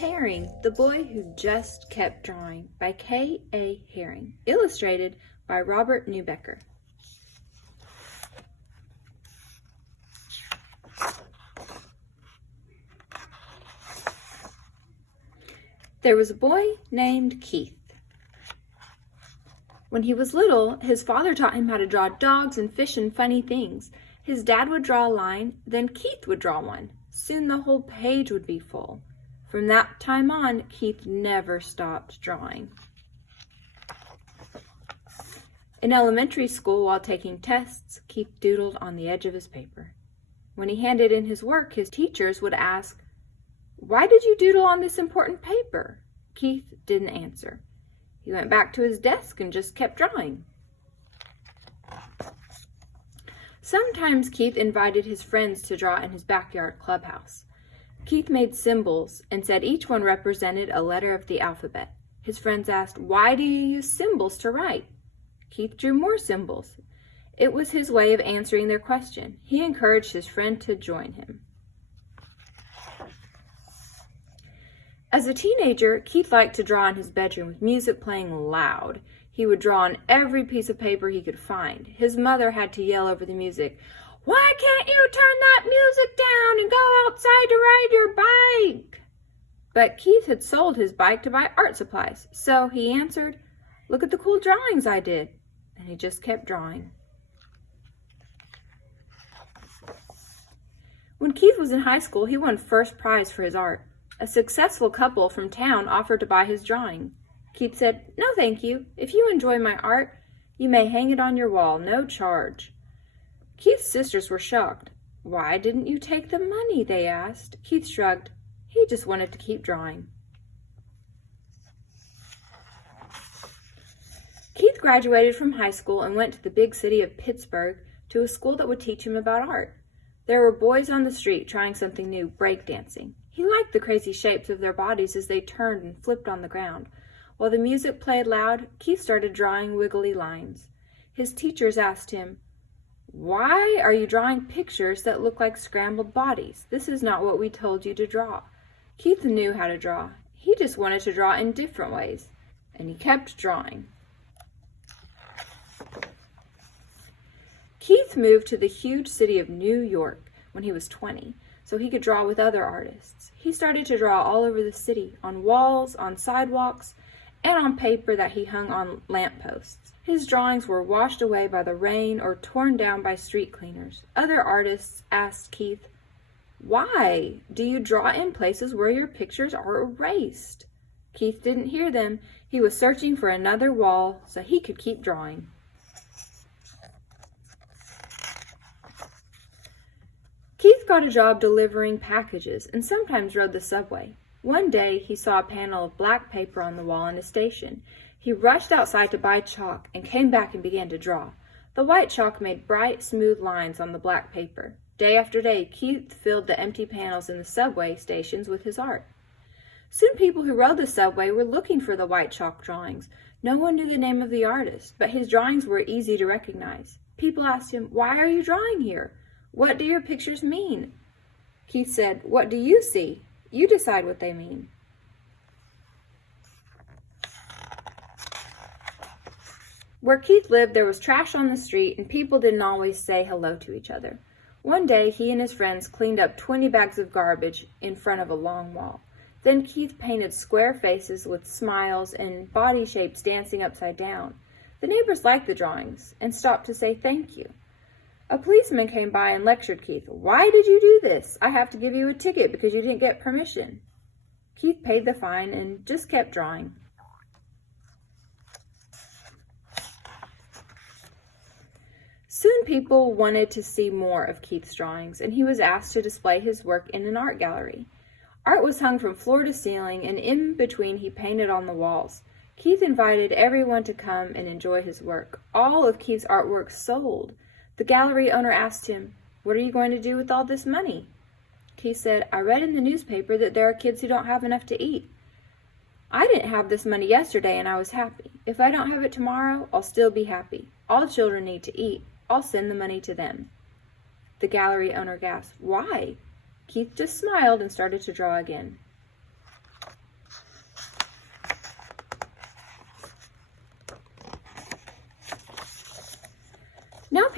Haring, the Boy Who Just Kept Drawing by K.A. Haring, illustrated by Robert Newbecker. There was a boy named Keith. When he was little, his father taught him how to draw dogs and fish and funny things. His dad would draw a line, then Keith would draw one. Soon the whole page would be full. From that time on, Keith never stopped drawing. In elementary school, while taking tests, Keith doodled on the edge of his paper. When he handed in his work, his teachers would ask, "Why did you doodle on this important paper?" Keith didn't answer. He went back to his desk and just kept drawing. Sometimes Keith invited his friends to draw in his backyard clubhouse. Keith made symbols and said each one represented a letter of the alphabet. His friends asked, "Why do you use symbols to write?" Keith drew more symbols. It was his way of answering their question. He encouraged his friend to join him. As a teenager, Keith liked to draw in his bedroom with music playing loud. He would draw on every piece of paper he could find. His mother had to yell over the music, "Why can't you turn that music down and go outside to ride your bike?" But Keith had sold his bike to buy art supplies, so he answered, "Look at the cool drawings I did." And he just kept drawing. When Keith was in high school, he won first prize for his art. A successful couple from town offered to buy his drawing. Keith said, "No, thank you. If you enjoy my art, you may hang it on your wall, no charge." Keith's sisters were shocked. "Why didn't you take the money?" they asked. Keith shrugged. He just wanted to keep drawing. Keith graduated from high school and went to the big city of Pittsburgh to a school that would teach him about art. There were boys on the street trying something new, breakdancing. He liked the crazy shapes of their bodies as they turned and flipped on the ground. While the music played loud, Keith started drawing wiggly lines. His teachers asked him, "Why are you drawing pictures that look like scrambled bodies? This is not what we told you to draw." Keith knew how to draw. He just wanted to draw in different ways, and he kept drawing. Keith moved to the huge city of New York when he was 20, so he could draw with other artists. He started to draw all over the city, on walls, on sidewalks, and on paper that he hung on lampposts. His drawings were washed away by the rain or torn down by street cleaners. Other artists asked Keith, "Why do you draw in places where your pictures are erased?" Keith didn't hear them. He was searching for another wall so he could keep drawing. Keith got a job delivering packages and sometimes rode the subway. One day, he saw a panel of black paper on the wall in a station. He rushed outside to buy chalk and came back and began to draw. The white chalk made bright, smooth lines on the black paper. Day after day, Keith filled the empty panels in the subway stations with his art. Soon people who rode the subway were looking for the white chalk drawings. No one knew the name of the artist, but his drawings were easy to recognize. People asked him, "Why are you drawing here? What do your pictures mean?" Keith said, "What do you see? You decide what they mean." Where Keith lived, there was trash on the street, and people didn't always say hello to each other. One day, he and his friends cleaned up 20 bags of garbage in front of a long wall. Then Keith painted square faces with smiles and body shapes dancing upside down. The neighbors liked the drawings and stopped to say thank you. A policeman came by and lectured Keith. "Why did you do this? I have to give you a ticket because you didn't get permission." Keith paid the fine and just kept drawing. Soon people wanted to see more of Keith's drawings, and he was asked to display his work in an art gallery. Art was hung from floor to ceiling, and in between he painted on the walls. Keith invited everyone to come and enjoy his work. All of Keith's artwork sold. The gallery owner asked him, "What are you going to do with all this money?" Keith said, "I read in the newspaper that there are kids who don't have enough to eat. I didn't have this money yesterday and I was happy. If I don't have it tomorrow, I'll still be happy. All children need to eat. I'll send the money to them." The gallery owner gasped, "Why?" Keith just smiled and started to draw again.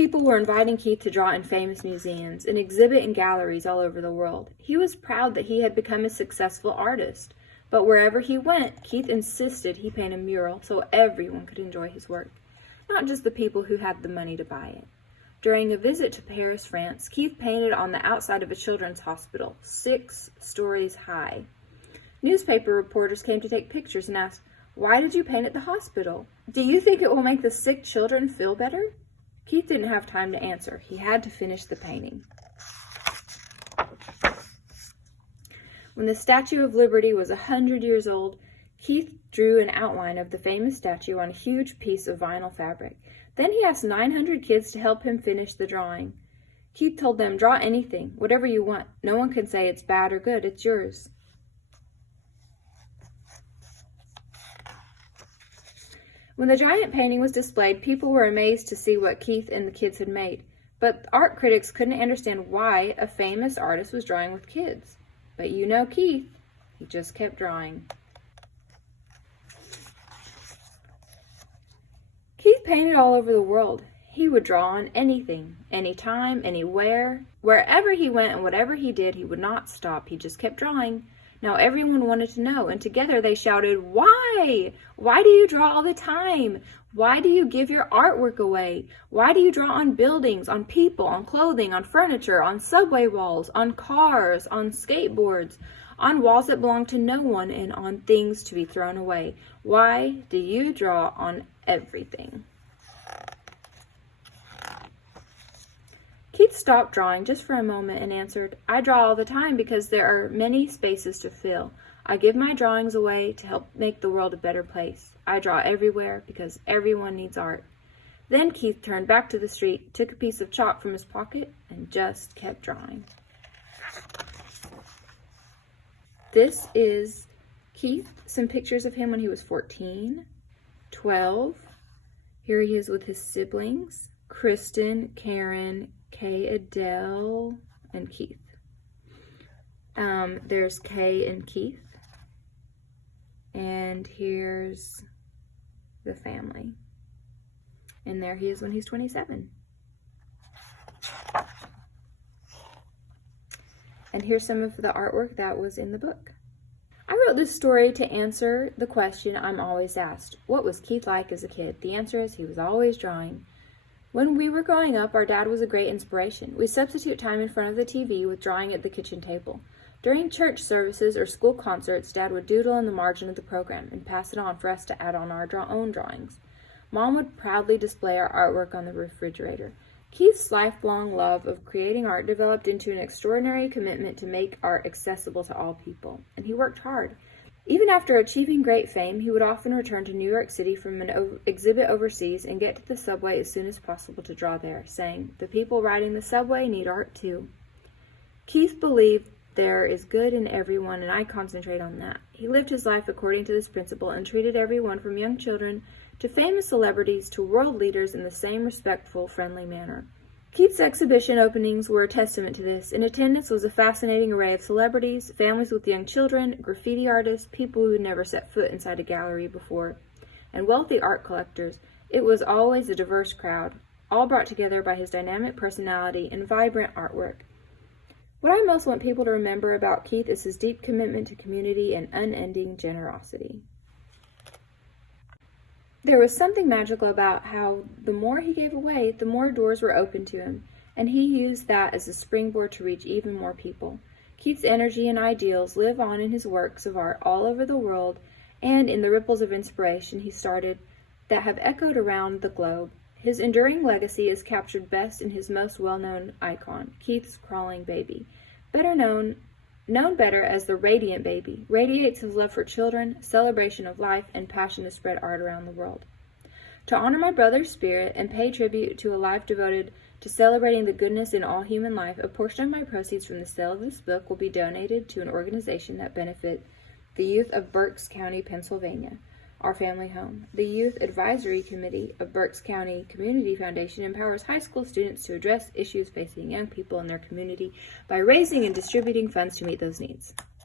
people were inviting Keith to draw in famous museums and exhibit in galleries all over the world. He was proud that he had become a successful artist. But wherever he went, Keith insisted he paint a mural so everyone could enjoy his work, not just the people who had the money to buy it. During a visit to Paris, France, Keith painted on the outside of a children's hospital, 6 stories high. Newspaper reporters came to take pictures and asked, "Why did you paint at the hospital? Do you think it will make the sick children feel better?" Keith didn't have time to answer. He had to finish the painting. When the Statue of Liberty was 100 years old, Keith drew an outline of the famous statue on a huge piece of vinyl fabric. Then he asked 900 kids to help him finish the drawing. Keith told them, "Draw anything, whatever you want. No one can say it's bad or good. It's yours." When the giant painting was displayed, people were amazed to see what Keith and the kids had made. But art critics couldn't understand why a famous artist was drawing with kids. But you know Keith, he just kept drawing. Keith painted all over the world. He would draw on anything, anytime, anywhere. Wherever he went and whatever he did, he would not stop. He just kept drawing. Now everyone wanted to know, and together they shouted, "Why? Why do you draw all the time? Why do you give your artwork away? Why do you draw on buildings, on people, on clothing, on furniture, on subway walls, on cars, on skateboards, on walls that belong to no one, and on things to be thrown away? Why do you draw on everything?" Keith stopped drawing just for a moment and answered, "I draw all the time because there are many spaces to fill. I give my drawings away to help make the world a better place. I draw everywhere because everyone needs art." Then Keith turned back to the street, took a piece of chalk from his pocket, and just kept drawing. This is Keith, some pictures of him when he was 14, 12. Here he is with his siblings, Kristen, Karen, Kay, Adele, and Keith. There's Kay and Keith. And here's the family. And there he is when he's 27. And here's some of the artwork that was in the book. I wrote this story to answer the question I'm always asked. What was Keith like as a kid? The answer is he was always drawing. When we were growing up, our dad was a great inspiration. We substitute time in front of the TV with drawing at the kitchen table. During church services or school concerts, Dad would doodle in the margin of the program and pass it on for us to add on our own drawings. Mom would proudly display our artwork on the refrigerator. Keith's lifelong love of creating art developed into an extraordinary commitment to make art accessible to all people, and he worked hard. Even after achieving great fame, he would often return to New York City from an exhibit overseas and get to the subway as soon as possible to draw there, saying, "The people riding the subway need art too." Keith believed there is good in everyone, and I concentrate on that. He lived his life according to this principle and treated everyone from young children to famous celebrities to world leaders in the same respectful, friendly manner. Keith's exhibition openings were a testament to this. In attendance was a fascinating array of celebrities, families with young children, graffiti artists, people who had never set foot inside a gallery before, and wealthy art collectors. It was always a diverse crowd, all brought together by his dynamic personality and vibrant artwork. What I most want people to remember about Keith is his deep commitment to community and unending generosity. There was something magical about how the more he gave away, the more doors were open to him, and he used that as a springboard to reach even more people. Keith's energy and ideals live on in his works of art all over the world and in the ripples of inspiration he started that have echoed around the globe. His enduring legacy is captured best in his most well-known icon, Keith's crawling baby, known better as the Radiant Baby, radiates his love for children, celebration of life, and passion to spread art around the world. To honor my brother's spirit and pay tribute to a life devoted to celebrating the goodness in all human life, a portion of my proceeds from the sale of this book will be donated to an organization that benefits the youth of Berks County, Pennsylvania, our family home. The Youth Advisory Committee of Berks County Community Foundation empowers high school students to address issues facing young people in their community by raising and distributing funds to meet those needs.